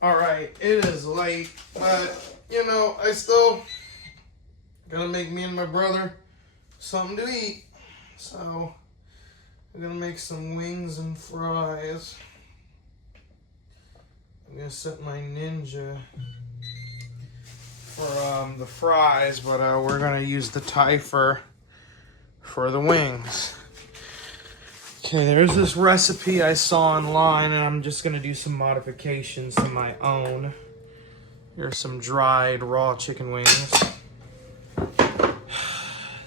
Alright, it is late, but, you know, I still gotta make me and my brother something to eat. So, I'm gonna make some wings and fries. I'm gonna set my Ninja for the fries, but we're gonna use the Typhur for the wings. Okay, there's this recipe I saw online, and I'm just gonna do some modifications to my own. Here's some dried raw chicken wings. Let's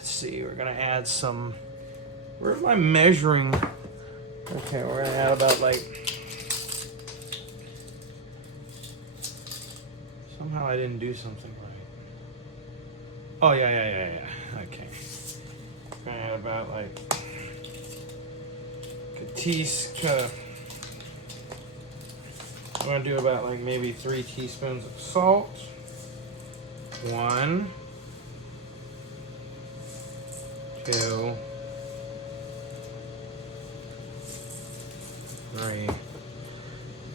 see, we're gonna add some. Where's my measuring? Okay, we're gonna add about like. Somehow I didn't do something right. Oh yeah. Okay. We're gonna add about like a teaspoon. I'm gonna do about like maybe 3 teaspoons of salt. 1, 2, 3.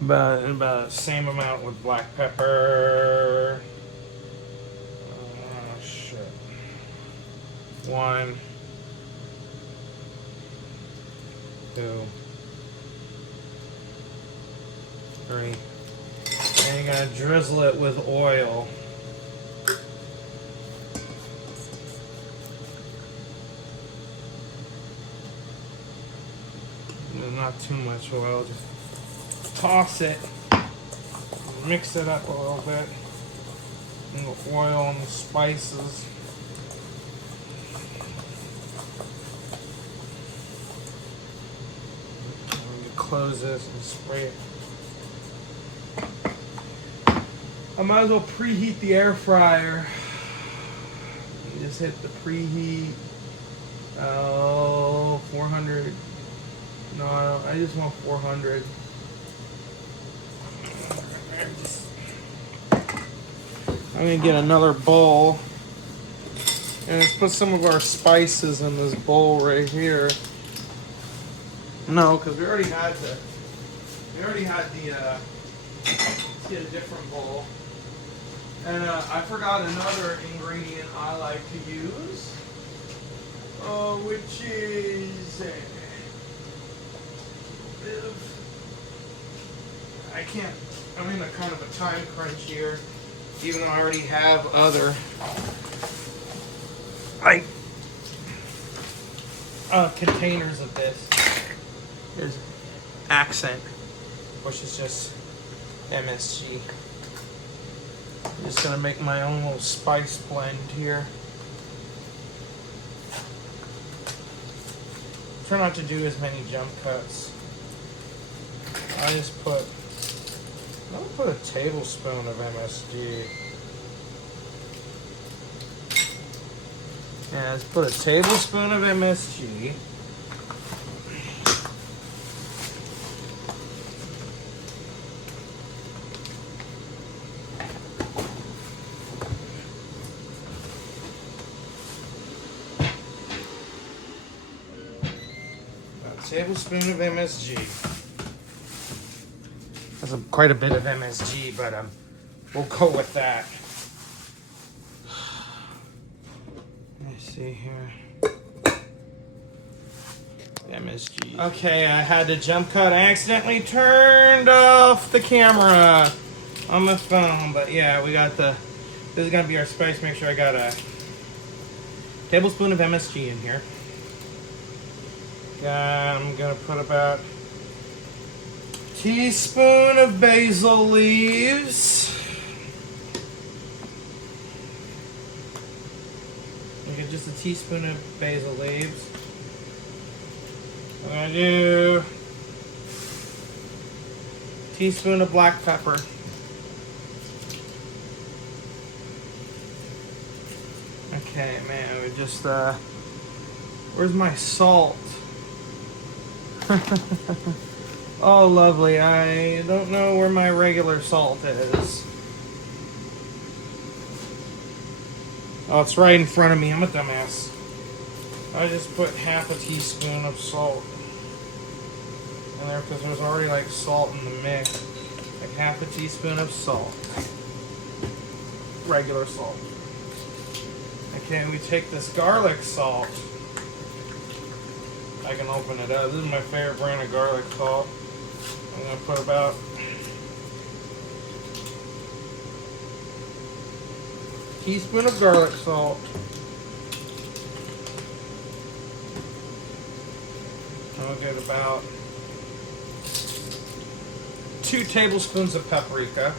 About the same amount with black pepper. Oh shit. 1, 2, 3. And you're gonna drizzle it with oil. Not too much oil, just toss it, mix it up a little bit, and the oil and the spices. Close this and spray it. I might as well preheat the air fryer. You just hit the preheat. 400. No, I just want 400. I'm gonna get another bowl. And let's put some of our spices in this bowl right here. No, because we already had the. Let's get a different bowl. And I forgot another ingredient I like to use, which is a bit of. I'm in a kind of a time crunch here, even though I already have other containers of this. Here's Accent, which is just MSG. I'm just gonna make my own little spice blend here. Try not to do as many jump cuts. I'll put a tablespoon of MSG. Yeah, let's put a tablespoon of MSG. Tablespoon of MSG. That's quite a bit of MSG, but we'll go with that. Let me see here. MSG. Okay, I had to jump cut. I accidentally turned off the camera on the phone, but yeah, we got this is gonna be our spice. Make sure I got a tablespoon of MSG in here. I'm gonna put about a teaspoon of basil leaves. Okay, just a teaspoon of basil leaves. I'm gonna do a teaspoon of black pepper. Okay, man, we just where's my salt? Oh, lovely. I don't know where my regular salt is. Oh, it's right in front of me. I'm a dumbass. I just put half a teaspoon of salt in there because there's already like salt in the mix. like half a teaspoon of salt. Regular salt. Okay, we take this garlic salt. I can open it up. This is my favorite brand of garlic salt. I'm going to put about a teaspoon of garlic salt. I'll get about 2 tablespoons of paprika.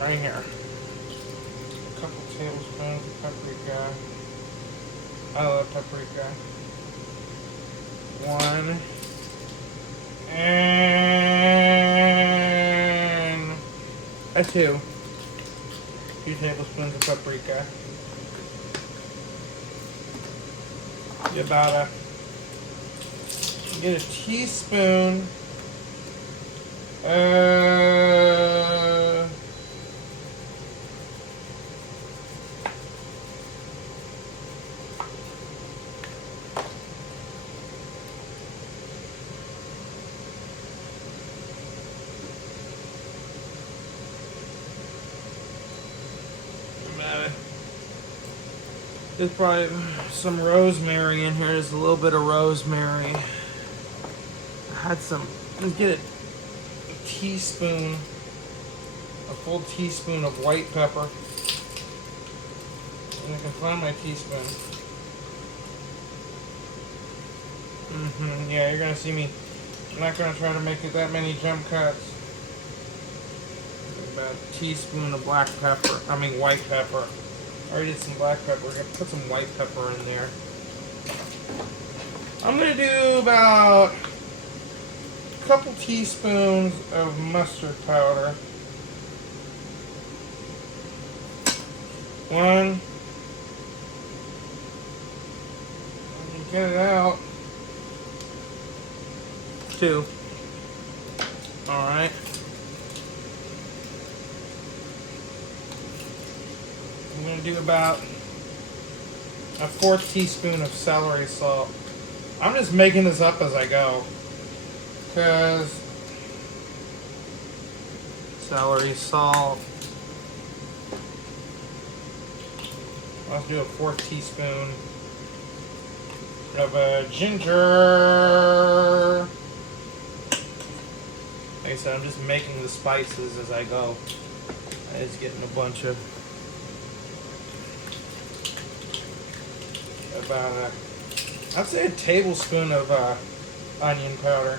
Right here. A couple tablespoons of paprika. I love paprika. 1 and a 2 tablespoons of paprika. Get a teaspoon there's probably some rosemary in here. There's a little bit of rosemary. I had some. Let's get a teaspoon, a full teaspoon of white pepper. And I can find my teaspoon. Yeah, you're gonna see me. I'm not gonna try to make it that many jump cuts. About a teaspoon of white pepper. I already did some black pepper. We're gonna put some white pepper in there. I'm gonna do about a couple teaspoons of mustard powder. 1. Get it out. 2. All right. I'm going to do about a 4th teaspoon of celery salt. I'm just making this up as I go, because celery salt. Let's do a 4th teaspoon of ginger. Like I said, I'm just making the spices as I go. I'm just getting a bunch of about I'd say a tablespoon of onion powder.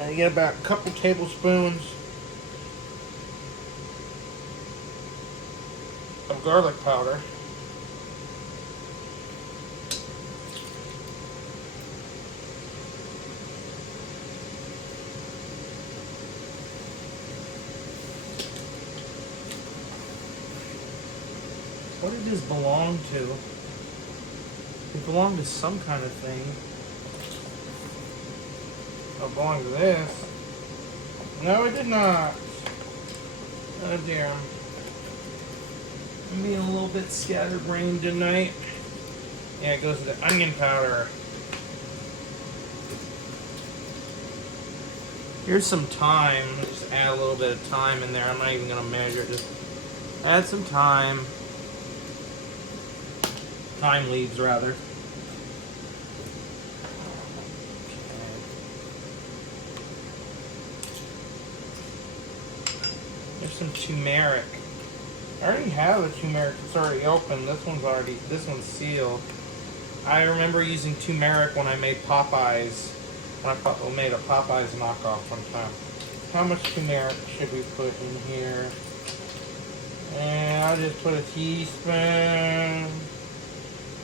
And you get about a couple tablespoons of garlic powder. What did this belong to? It belonged to some kind of thing. It belonged to this. No, it did not. Oh dear. I'm being a little bit scatterbrained tonight. Yeah, it goes to the onion powder. Here's some thyme. Just add a little bit of thyme in there. I'm not even going to measure. Just add some thyme. Thyme leaves, rather. There's some turmeric. I already have the turmeric. It's already open. This one's sealed. I remember using turmeric when I made Popeyes. When I made a Popeyes knockoff one time. How much turmeric should we put in here? And I'll just put a teaspoon.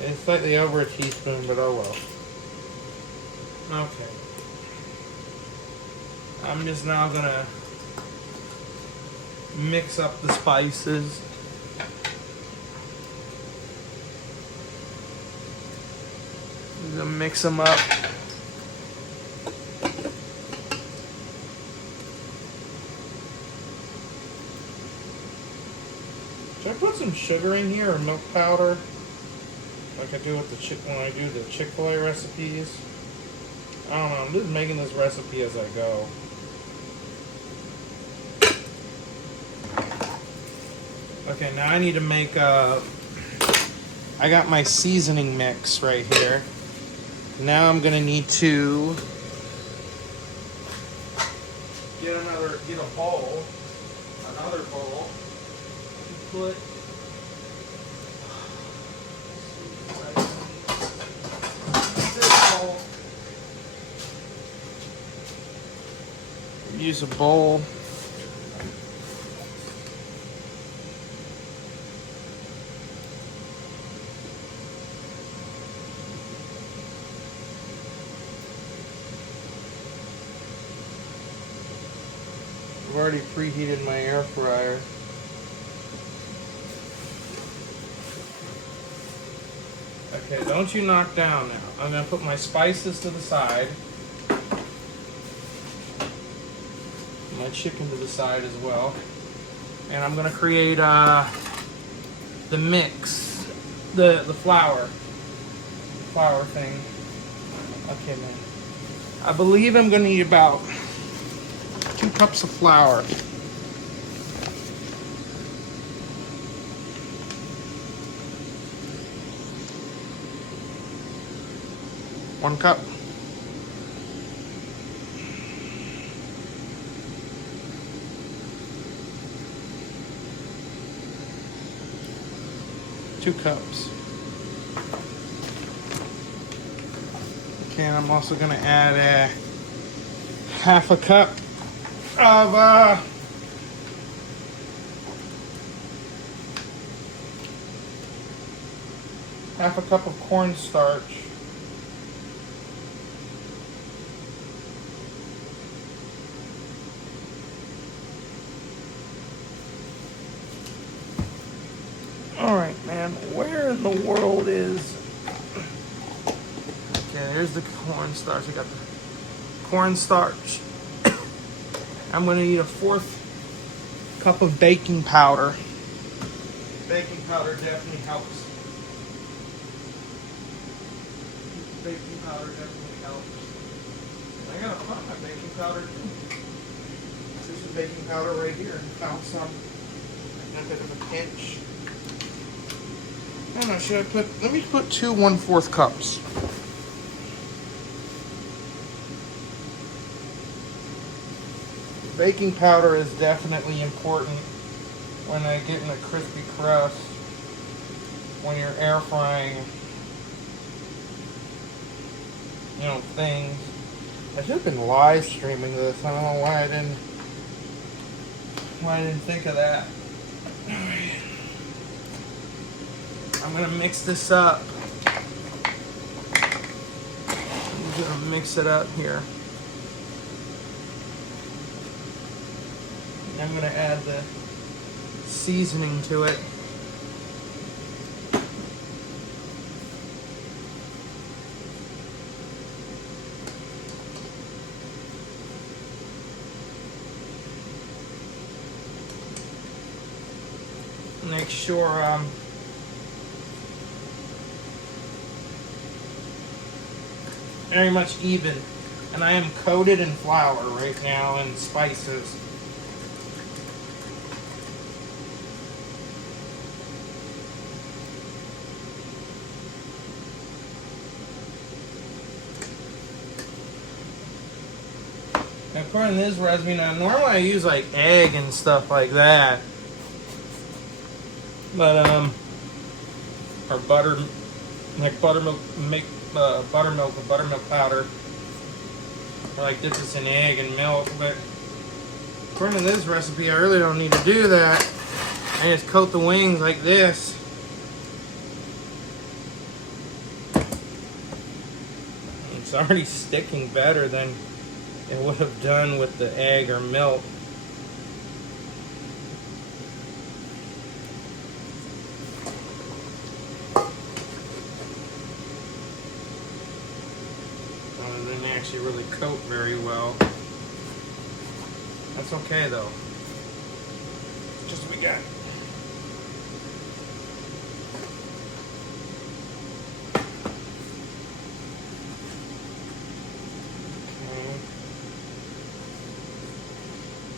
It's slightly over a teaspoon, but oh well. Okay. I'm just now gonna mix up the spices. I'm gonna mix them up. Should I put some sugar in here or milk powder, like I do with when I do the Chick-fil-A recipes. I don't know. I'm just making this recipe as I go. Okay, now I need to make I got my seasoning mix right here. Now I'm gonna need to get a bowl, another bowl. Put this bowl. Use a bowl. I've already preheated my air fryer. Okay, don't you knock down now. I'm going to put my spices to the side. My chicken to the side as well. And I'm going to create the mix, the flour thing. Okay, man. I believe I'm going to need about 2 cups of flour. One cup. Two cups. Okay, and I'm also going to add a half a cup of cornstarch. All right, man, where in the world is... Okay, there's the cornstarch. I got the cornstarch. I'm going to need a 1/4 cup of baking powder. Baking powder definitely helps. Baking powder definitely helps. I gotta find my baking powder too. There's some baking powder right here. Found some. A bit of a pinch. I don't know, should I put... Let me put 2 1/4 cups. Baking powder is definitely important when I get in a crispy crust when you're air frying, you know, things. I should have been live streaming this. I don't know why I didn't think of that. Alright. I'm gonna mix this up. I'm gonna mix it up here. I'm going to add the seasoning to it. Make sure very much even. And I am coated in flour right now and spices. According to this recipe, now normally I use like egg and stuff like that, but or butter, like buttermilk, make buttermilk with buttermilk powder, or like dip this in egg and milk. But according to this recipe, I really don't need to do that. I just coat the wings like this. It's already sticking better than it would have done with the egg or milk. It didn't actually really coat very well. That's okay though. Just what we got.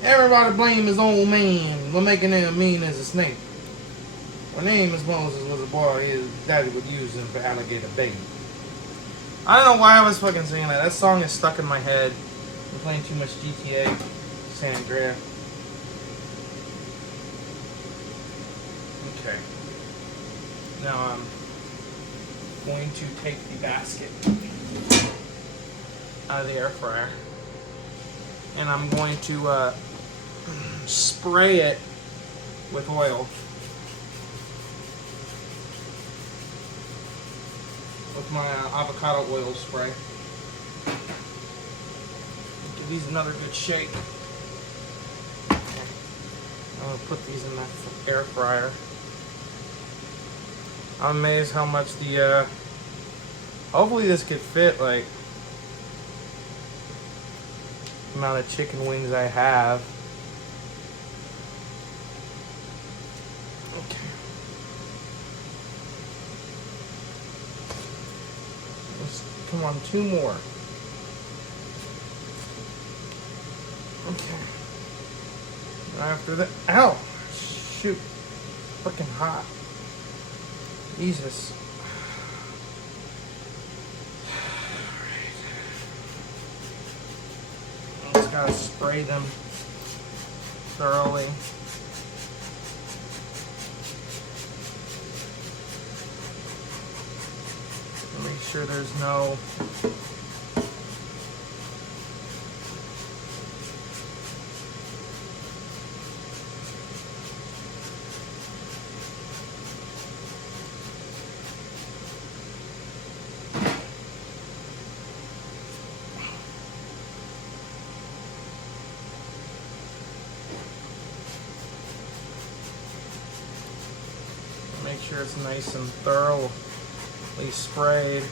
Everybody blame his old man for making him mean as a snake. When name is Moses was a boy, his daddy would use him for alligator bait. I don't know why I was fucking singing that. That song is stuck in my head. I'm playing too much GTA San Andreas. Okay. Now I'm going to take the basket out of the air fryer. And I'm going to spray it with oil. With my avocado oil spray. Give these another good shake. Okay. I'm going to put these in the air fryer. I'm amazed how much the, hopefully this could fit, like, the amount of chicken wings I have. Okay. Come on, 2 more. Okay. After that, ow! Shoot. Freaking hot. Jesus. I just gotta spray them thoroughly. Make sure there's no make sure it's nice and thoroughly sprayed.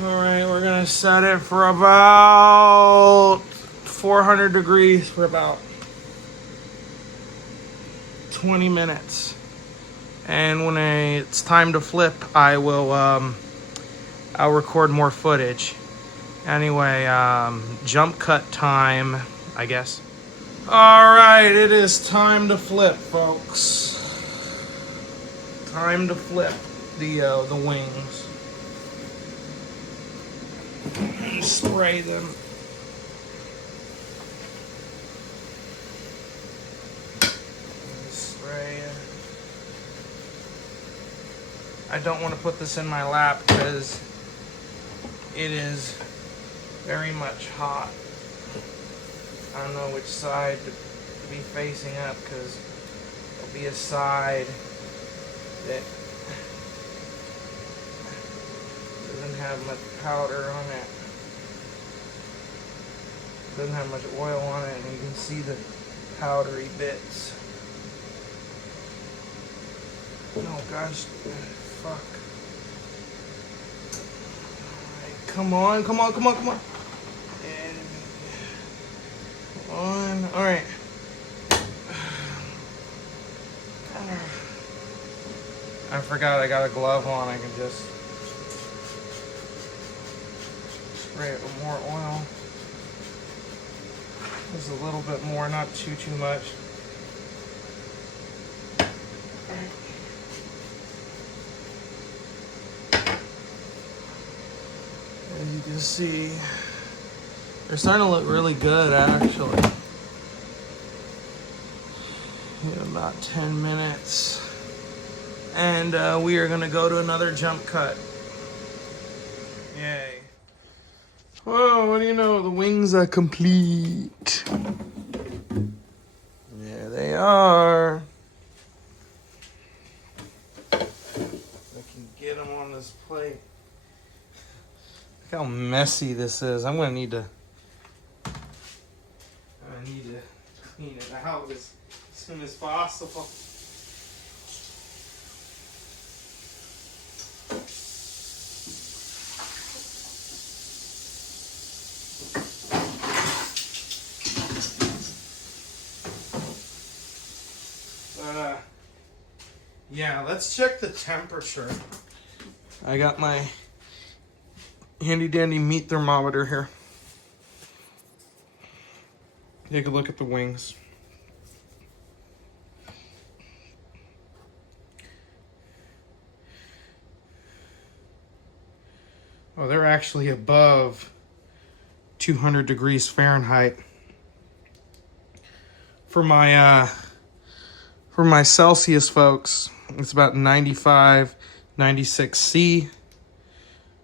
Alright, we're gonna set it for about 400 degrees for about 20 minutes. And when it's time to flip, I will I'll record more footage. Anyway, jump cut time, I guess. Alright, it is time to flip, folks. Time to flip the wings. And spray them. Spray it. I don't want to put this in my lap because it is very much hot. I don't know which side to be facing up because there'll be a side that doesn't have much powder on it. Doesn't have much oil on it, and you can see the powdery bits. Oh gosh, fuck. Alright, come on, come on, come on, come on. And come on, alright. I forgot I got a glove on. I can just spray it with more oil. Just a little bit more, not too much. As you can see, they're starting to look really good, actually. In about 10 minutes. And we are going to go to another jump cut. Yay. Oh, what do you know? The wings are complete. There they are. I can get them on this plate. Look how messy this is. I'm going to need to clean it out as soon as possible. Yeah, let's check the temperature. I got my handy dandy meat thermometer here. Take a look at the wings. Oh, they're actually above 200 degrees Fahrenheit. For my Celsius folks, it's about 95, 96 C.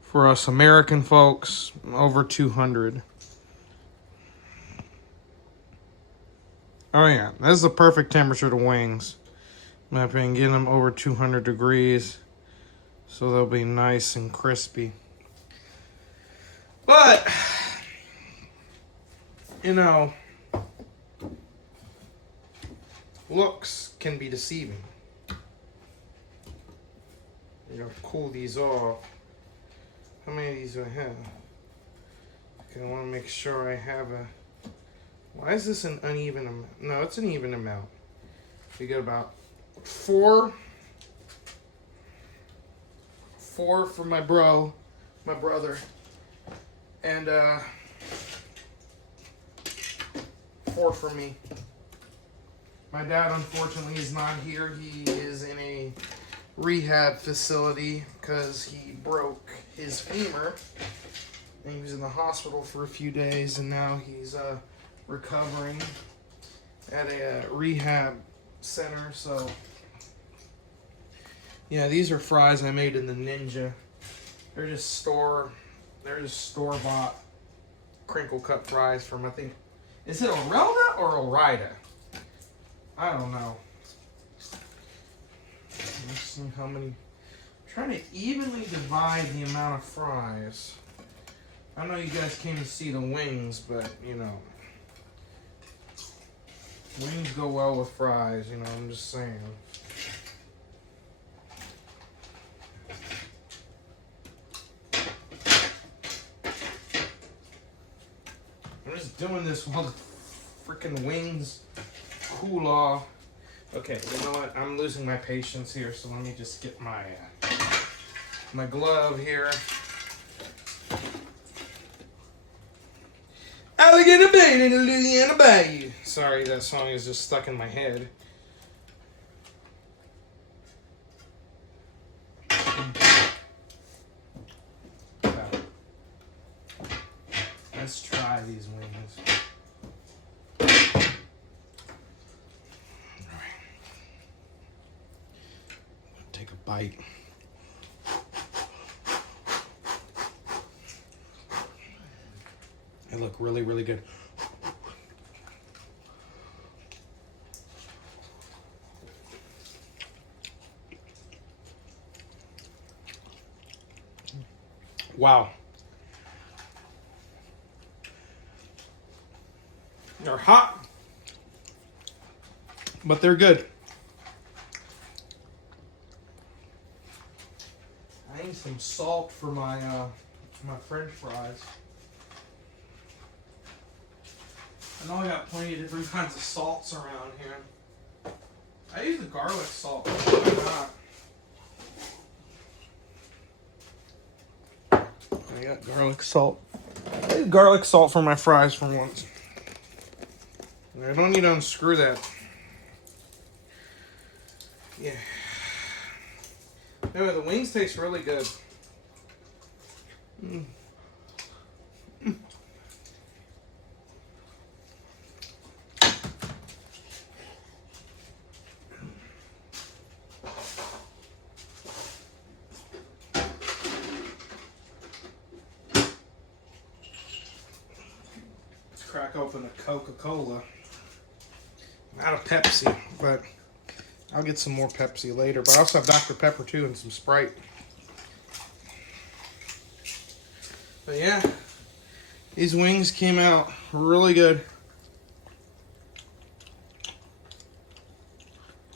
For us American folks, over 200. Oh yeah, this is the perfect temperature to wings. I'm going to get them over 200 degrees, so they'll be nice and crispy. But, you know, looks can be deceiving. You gotta cool these off. How many of these do I have? Okay, I want to make sure I have a... Why is this an uneven amount? No, it's an even amount. We got about 4 for my brother, and 4 for me. My dad, unfortunately, is not here. He is in a rehab facility because he broke his femur, and he was in the hospital for a few days, and now he's recovering at a rehab center. So yeah, these are fries I made in the Ninja. They're just store-bought crinkle cut fries from, I think, is it Orelda or Orida? I don't know. Let's see how many. I'm trying to evenly divide the amount of fries. I know you guys came to see the wings, but you know, wings go well with fries. You know, I'm just saying. I'm just doing this while the freaking wings cool off. Okay, you know what? I'm losing my patience here, so let me just get my my glove here. Alligator Bay in the Louisiana Bayou. Sorry, that song is just stuck in my head. Let's try these wings. Take a bite. They look really, really good. Wow. They're hot, but they're good. I need some salt for my my French fries. I know I got plenty of different kinds of salts around here. I use the garlic salt. Why not? I got garlic salt. I use garlic salt for my fries for once. I don't need to unscrew that. Yeah. Anyway, the wings taste really good. Let's crack open a Coca-Cola. Not a Pepsi, but I'll get some more Pepsi later. But I also have Dr. Pepper too and some Sprite. But yeah, these wings came out really good.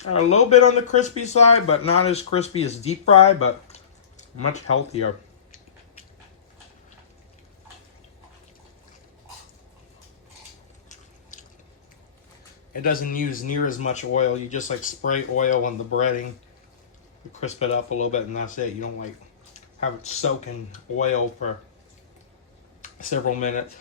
A little bit on the crispy side, but not as crispy as deep fry, but much healthier. It doesn't use near as much oil. You just like spray oil on the breading crisp it up a little bit, and that's it. You don't like have it soak in oil for several minutes.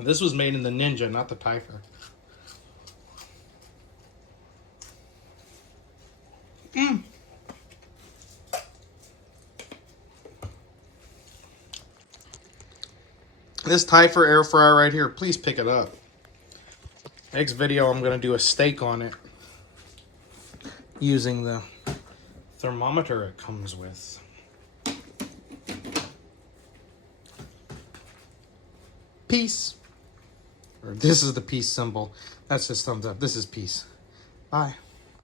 This was made in the Ninja, not the Typhur. This Typhur air fryer right here, please pick it up. Next video, I'm going to do a steak on it using the thermometer it comes with. Peace. Or this is the peace symbol. That's just thumbs up. This is peace. Bye.